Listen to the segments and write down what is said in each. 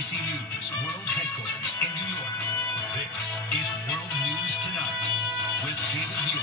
ABC News World Headquarters in New York. This is World News Tonight with David Muir.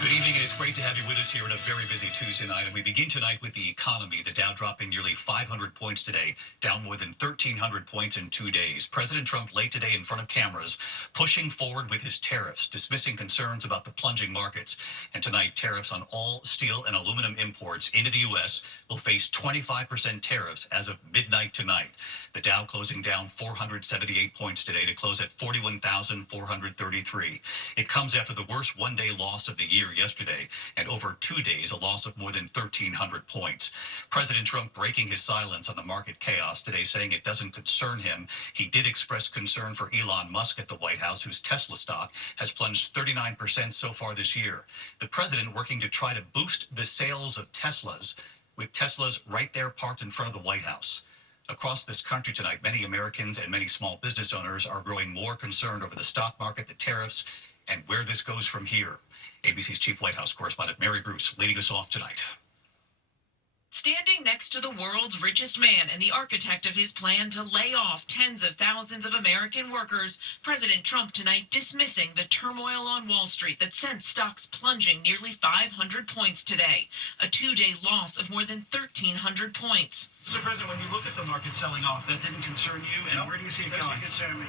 Good evening, and it's great to have you with us here on a very busy Tuesday night. And we begin tonight with the economy. The Dow dropping nearly 500 points today, down more than 1,300 points in 2 days. President Trump late today in front of cameras, pushing forward with his tariffs, dismissing concerns about the plunging markets. And tonight, tariffs on all steel and aluminum imports into the U.S. will face 25% tariffs as of midnight tonight. The Dow closing down 478 points today to close at 41,433. It comes after the worst one-day loss of the year yesterday, and over 2 days, a loss of more than 1,300 points. President Trump breaking his silence on the market chaos today, saying it doesn't concern him. He did express concern for Elon Musk at the White House, whose Tesla stock has plunged 39% so far this year. The president working to try to boost the sales of Teslas, with Teslas right there parked in front of the White House. Across this country tonight, many Americans and many small business owners are growing more concerned over the stock market, the tariffs, and where this goes from here. ABC's chief White House correspondent Mary Bruce leading us off tonight. Standing next to the world's richest man and the architect of his plan to lay off tens of thousands of American workers, President Trump tonight dismissing the turmoil on Wall Street that sent stocks plunging nearly 500 points today, a two-day loss of more than 1,300 points. Mr. President, when you look at the market selling off, that didn't concern you, and where do you see it going? Doesn't concern me.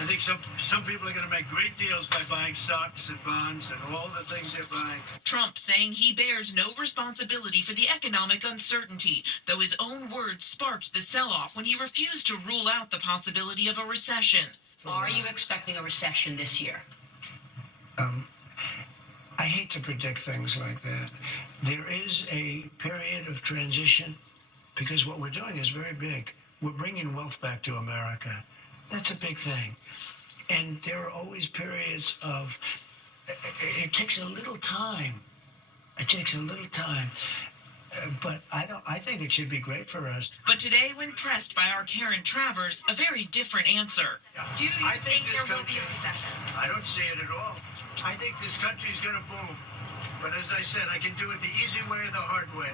I think some people are going to make great deals by buying stocks and bonds and all the things they're buying. Trump saying he bears no responsibility for the economic uncertainty, though his own words sparked the sell-off when he refused to rule out the possibility of a recession. Are you expecting a recession this year? I hate to predict things like that. There is a period of transition because what we're doing is very big. We're bringing wealth back to America. That's a big thing. And there are always periods of, it takes a little time. But I think it should be great for us. But today, when pressed by our Karen Travers, a very different answer. Do you think there will be a recession? I don't see it at all. I think this country's going to boom. But as I said, I can do it the easy way or the hard way.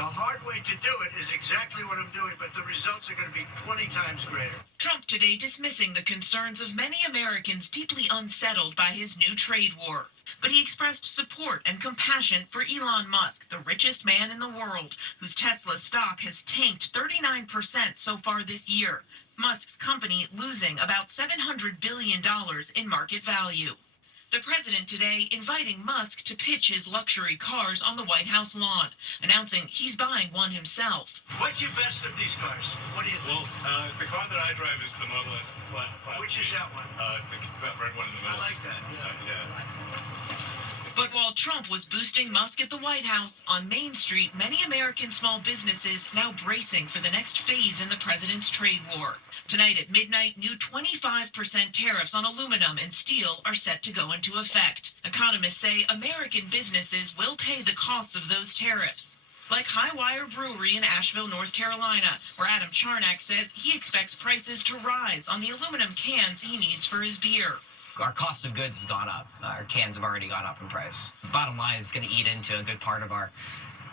The hard way to do it is exactly what I'm doing, but the results are going to be 20 times greater. Trump today dismissing the concerns of many Americans deeply unsettled by his new trade war. But he expressed support and compassion for Elon Musk, the richest man in the world, whose Tesla stock has tanked 39% so far this year. Musk's company losing about $700 billion in market value. The president today inviting Musk to pitch his luxury cars on the White House lawn, announcing he's buying one himself. What's your best of these cars? What do you think? Well, the car that I drive is the Model S. Which is that one? The red one in the middle. I like that. Yeah. But while Trump was boosting Musk at the White House, on Main Street, many American small businesses now bracing for the next phase in the president's trade war. Tonight at midnight, new 25% tariffs on aluminum and steel are set to go into effect. Economists say American businesses will pay the costs of those tariffs. Like Highwire Brewery in Asheville, North Carolina, where Adam Charnack says he expects prices to rise on the aluminum cans he needs for his beer. Our cost of goods have gone up. Our cans have already gone up in price. Bottom line is going to eat into a good part of our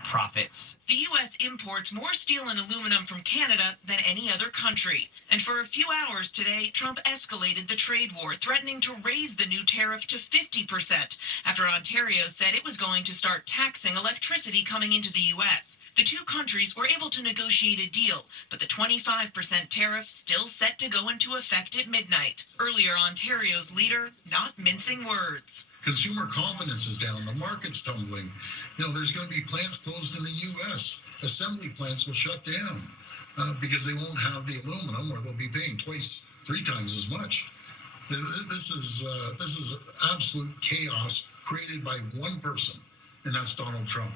profits. The U.S. imports more steel and aluminum from Canada than any other country. And for a few hours today, Trump escalated the trade war, threatening to raise the new tariff to 50% after Ontario said it was going to start taxing electricity coming into the U.S. The two countries were able to negotiate a deal, but the 25% tariff still set to go into effect at midnight. Earlier, Ontario's leader not mincing words. Consumer confidence is down. The market's tumbling. There's going to be plants closed in the U.S. Assembly plants will shut down because they won't have the aluminum, or they'll be paying 2-3 times as much. This is absolute chaos created by one person, and that's Donald Trump.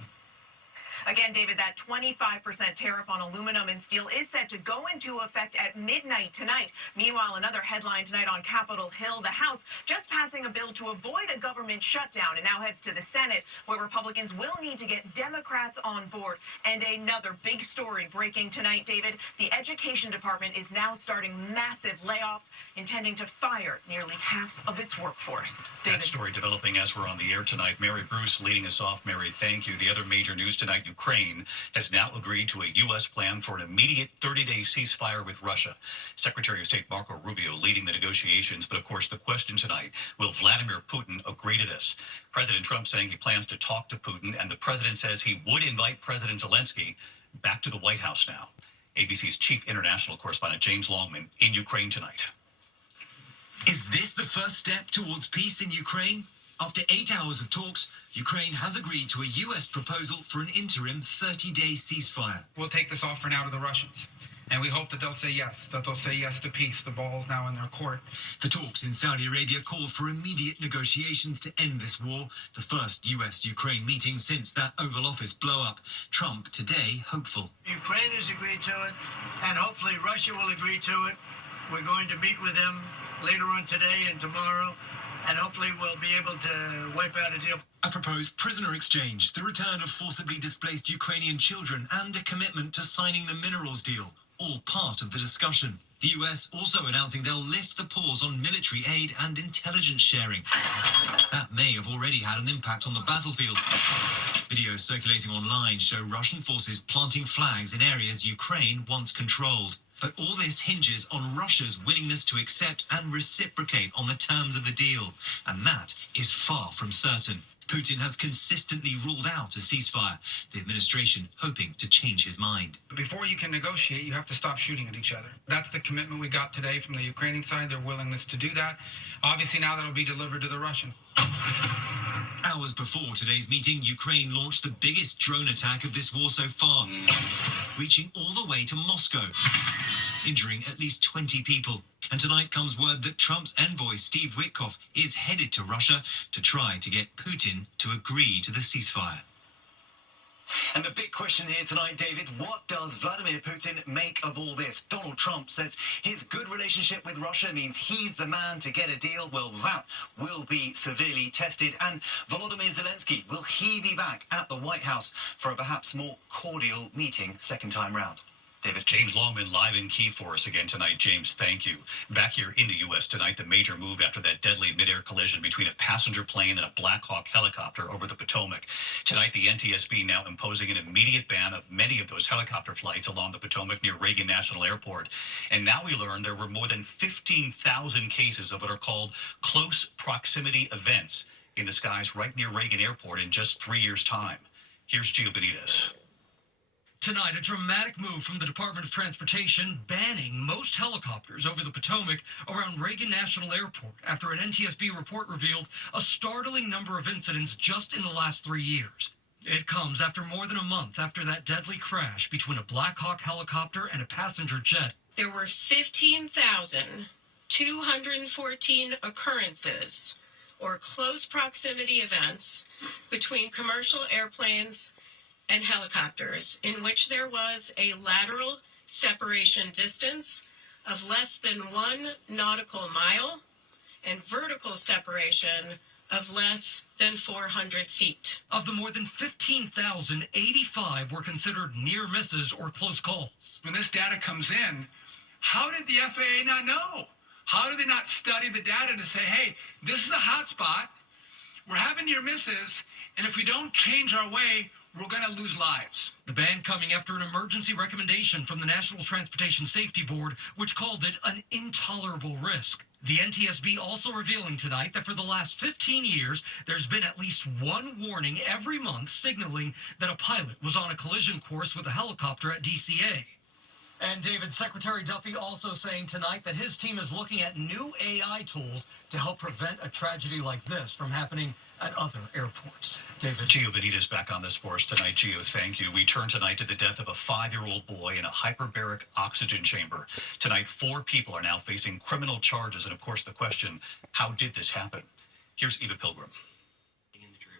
Again, David, that 25% tariff on aluminum and steel is set to go into effect at midnight tonight. Meanwhile, another headline tonight on Capitol Hill, the House just passing a bill to avoid a government shutdown, and now heads to the Senate, where Republicans will need to get Democrats on board. And another big story breaking tonight, David. The Education Department is now starting massive layoffs, intending to fire nearly half of its workforce. David. That story developing as we're on the air tonight. Mary Bruce leading us off. Mary, thank you. The other major news tonight, you Ukraine has now agreed to a U.S. plan for an immediate 30-day ceasefire with Russia. Secretary of State Marco Rubio leading the negotiations, but of course the question tonight, will Vladimir Putin agree to this? President Trump saying he plans to talk to Putin, and the president says he would invite President Zelensky back to the White House now. ABC's chief international correspondent James Longman in Ukraine tonight. Is this the first step towards peace in Ukraine? After 8 hours of talks, Ukraine has agreed to a U.S. proposal for an interim 30-day ceasefire. We'll take this offer now to the Russians, and we hope that they'll say yes, to peace. The ball's now in their court. The talks in Saudi Arabia called for immediate negotiations to end this war, the first U.S.-Ukraine meeting since that Oval Office blow-up. Trump today hopeful. Ukraine has agreed to it, and hopefully Russia will agree to it. We're going to meet with them later on today and tomorrow, and hopefully we'll be able to wipe out a deal. A proposed prisoner exchange, the return of forcibly displaced Ukrainian children, and a commitment to signing the minerals deal, all part of the discussion. The US also announcing they'll lift the pause on military aid and intelligence sharing. That may have already had an impact on the battlefield. Videos circulating online show Russian forces planting flags in areas Ukraine once controlled. But all this hinges on Russia's willingness to accept and reciprocate on the terms of the deal, and that is far from certain. Putin has consistently ruled out a ceasefire, the administration hoping to change his mind. But before you can negotiate, you have to stop shooting at each other. That's the commitment we got today from the Ukrainian side, their willingness to do that. Obviously now that'll be delivered to the Russians. Hours before today's meeting, Ukraine launched the biggest drone attack of this war so far, reaching all the way to Moscow, injuring at least 20 people. And tonight comes word that Trump's envoy, Steve Witkoff, is headed to Russia to try to get Putin to agree to the ceasefire. And the big question here tonight, David, what does Vladimir Putin make of all this? Donald Trump says his good relationship with Russia means he's the man to get a deal. Well, that will be severely tested. And Volodymyr Zelensky, will he be back at the White House for a perhaps more cordial meeting second time round? David. James Longman live in Kyiv for us again tonight. James, thank you. Back here in the U.S. tonight, the major move after that deadly midair collision between a passenger plane and a Black Hawk helicopter over the Potomac. Tonight, the NTSB now imposing an immediate ban of many of those helicopter flights along the Potomac near Reagan National Airport. And now we learn there were more than 15,000 cases of what are called close proximity events in the skies right near Reagan Airport in just 3 years' time. Here's Gio Benitez. Tonight, a dramatic move from the Department of Transportation banning most helicopters over the Potomac around Reagan National Airport after an NTSB report revealed a startling number of incidents just in the last 3 years. It comes after more than a month after that deadly crash between a Black Hawk helicopter and a passenger jet. There were 15,214 occurrences or close proximity events between commercial airplanes and helicopters in which there was a lateral separation distance of less than 1 nautical mile and vertical separation of less than 400 feet. Of the more than 15,000, 85 were considered near misses or close calls. When this data comes in, how did the FAA not know? How did they not study the data to say, hey, this is a hot spot, we're having near misses, and if we don't change our way, we're going to lose lives. The ban coming after an emergency recommendation from the National Transportation Safety Board, which called it an intolerable risk. The NTSB also revealing tonight that for the last 15 years, there's been at least one warning every month signaling that a pilot was on a collision course with a helicopter at DCA. And David, Secretary Duffy also saying tonight that his team is looking at new AI tools to help prevent a tragedy like this from happening at other airports. David. Gio Benitez back on this for us tonight. Gio, thank you. We turn tonight to the death of a 5-year-old boy in a hyperbaric oxygen chamber. Tonight, 4 people are now facing criminal charges. And of course, the question, how did this happen? Here's Eva Pilgrim.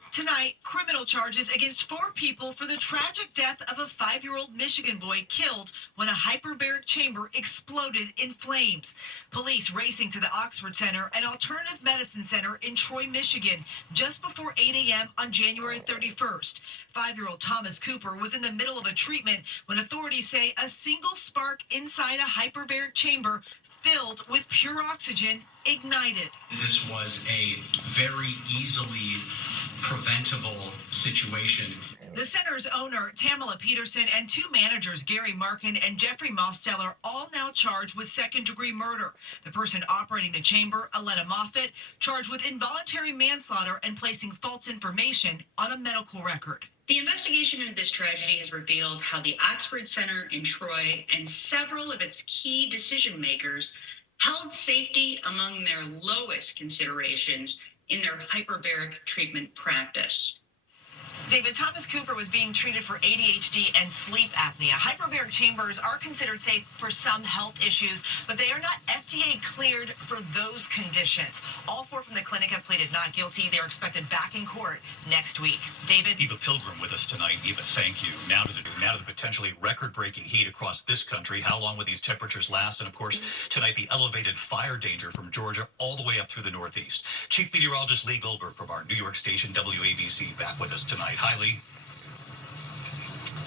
Tonight, criminal charges against 4 people for the tragic death of a 5-year-old Michigan boy killed when a hyperbaric chamber exploded in flames. Police racing to the Oxford Center, an alternative medicine center in Troy, Michigan, just before 8 a.m. on January 31st. 5-year-old Thomas Cooper was in the middle of a treatment when authorities say a single spark inside a hyperbaric chamber filled with pure oxygen ignited. This was a very easily preventable situation. The center's owner, Tamala Peterson, and two managers, Gary Markin and Jeffrey Mosteller, all now charged with second-degree murder. The person operating the chamber, Aletta Moffett, charged with involuntary manslaughter and placing false information on a medical record. The investigation into this tragedy has revealed how the Oxford Center in Troy and several of its key decision makers held safety among their lowest considerations in their hyperbaric treatment practice. David, Thomas Cooper was being treated for ADHD and sleep apnea. Hyperbaric chambers are considered safe for some health issues, but they are not FDA cleared for those conditions. All four from the clinic have pleaded not guilty. They're expected back in court next week. David? Eva Pilgrim with us tonight. Eva, thank you. Now to the potentially record-breaking heat across this country. How long will these temperatures last? And of course, tonight the elevated fire danger from Georgia all the way up through the Northeast. Chief Meteorologist Lee Goldberg from our New York station WABC back with us tonight. Hi, Lee.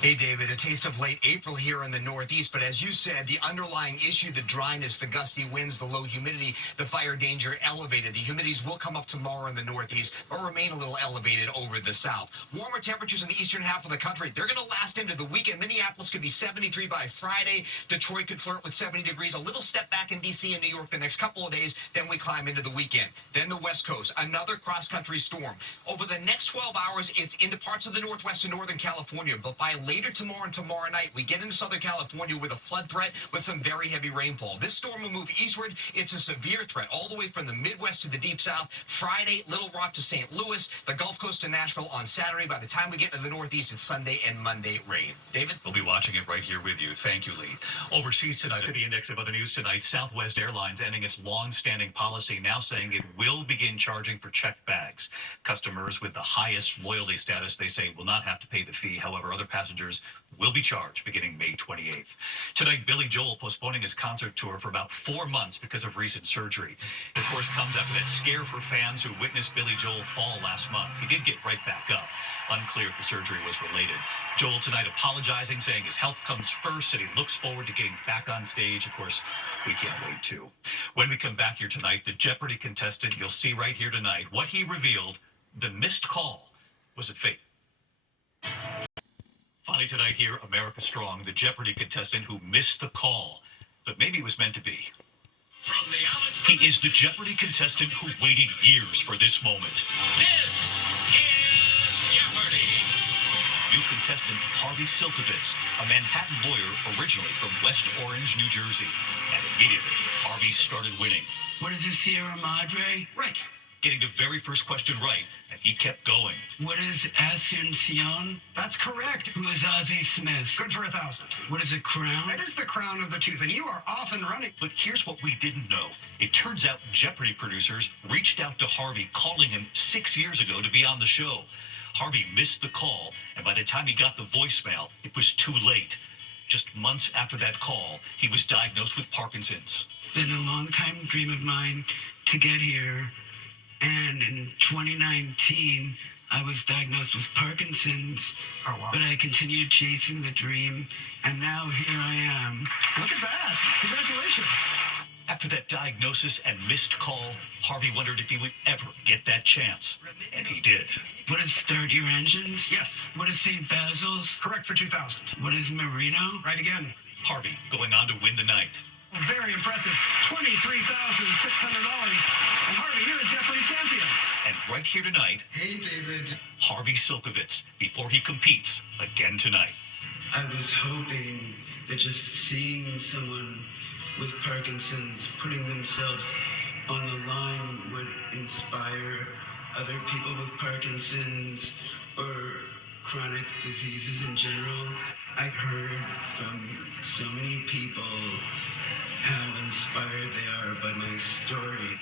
Hey, David, a taste of late April here in the Northeast, but as you said, the underlying issue, the dryness, the gusty winds, the low humidity, the fire danger elevated. The humidities will come up tomorrow in the Northeast, but remain a little elevated over the South. Warmer temperatures in the eastern half of the country, they're going to last into the weekend. Minneapolis could be 73 by Friday. Detroit could flirt with 70 degrees. A little step back in D.C. and New York the next couple of days, then we climb into the weekend. Then the West Coast, another cross-country storm. Over the next 12 hours, it's into parts of the Northwest and Northern California, but by later tomorrow and tomorrow night, we get into Southern California with a flood threat with some very heavy rainfall. This storm will move eastward. It's a severe threat all the way from the Midwest to the Deep South. Friday, Little Rock to St. Louis, the Gulf Coast to Nashville on Saturday. By the time we get to the Northeast, it's Sunday and Monday rain. David? We'll be watching it right here with you. Thank you, Lee. Overseas tonight, at the index of other news tonight, Southwest Airlines ending its long-standing policy, now saying it will begin charging for checked bags. Customers with the highest loyalty status, they say, will not have to pay the fee. However, other passengers will be charged beginning May 28th. Tonight, Billy Joel postponing his concert tour for about 4 months because of recent surgery. It, of course, comes after that scare for fans who witnessed Billy Joel fall last month. He did get right back up. Unclear if the surgery was related. Joel tonight apologizing, saying his health comes first, and he looks forward to getting back on stage. Of course, we can't wait too. When we come back here tonight, the Jeopardy contestant you'll see right here tonight, what he revealed, the missed call. Was it fate? Finally tonight here, America Strong, the Jeopardy contestant who missed the call, but maybe it was meant to be. He is the Jeopardy contestant who waited years for this moment. This is Jeopardy! New contestant Harvey Silkovitz, a Manhattan lawyer originally from West Orange, New Jersey. And immediately, Harvey started winning. What is a Sierra Madre? Right. Getting the very first question right, and he kept going. What is Asuncion? That's correct. Who is Ozzie Smith? Good for 1,000. What is a crown? That is the crown of the tooth, and you are off and running. But here's what we didn't know. It turns out Jeopardy producers reached out to Harvey, calling him 6 years ago to be on the show. Harvey missed the call, and by the time he got the voicemail, it was too late. Just months after that call, he was diagnosed with Parkinson's. Been a long-time dream of mine to get here. And in 2019, I was diagnosed with Parkinson's. Oh, wow. But I continued chasing the dream, and now here I am. Look at that. Congratulations. After that diagnosis and missed call, Harvey wondered if he would ever get that chance. And he did. What is Start Your Engines? Yes. What is St. Basil's? Correct for 2,000. What is Marino? Right again. Harvey going on to win the night. Very impressive. $23,600. And Harvey, you're a Jeopardy champion. And right here tonight, Hey, David. Harvey Silkovitz, before he competes again tonight. I was hoping that just seeing someone with Parkinson's putting themselves on the line would inspire other people with Parkinson's or chronic diseases in general. I heard from so many people how inspired they are by my story,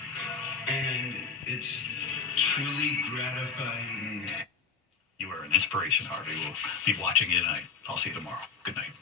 and it's truly gratifying. You are an inspiration, Harvey. We'll be watching you tonight. I'll see you tomorrow. Good night.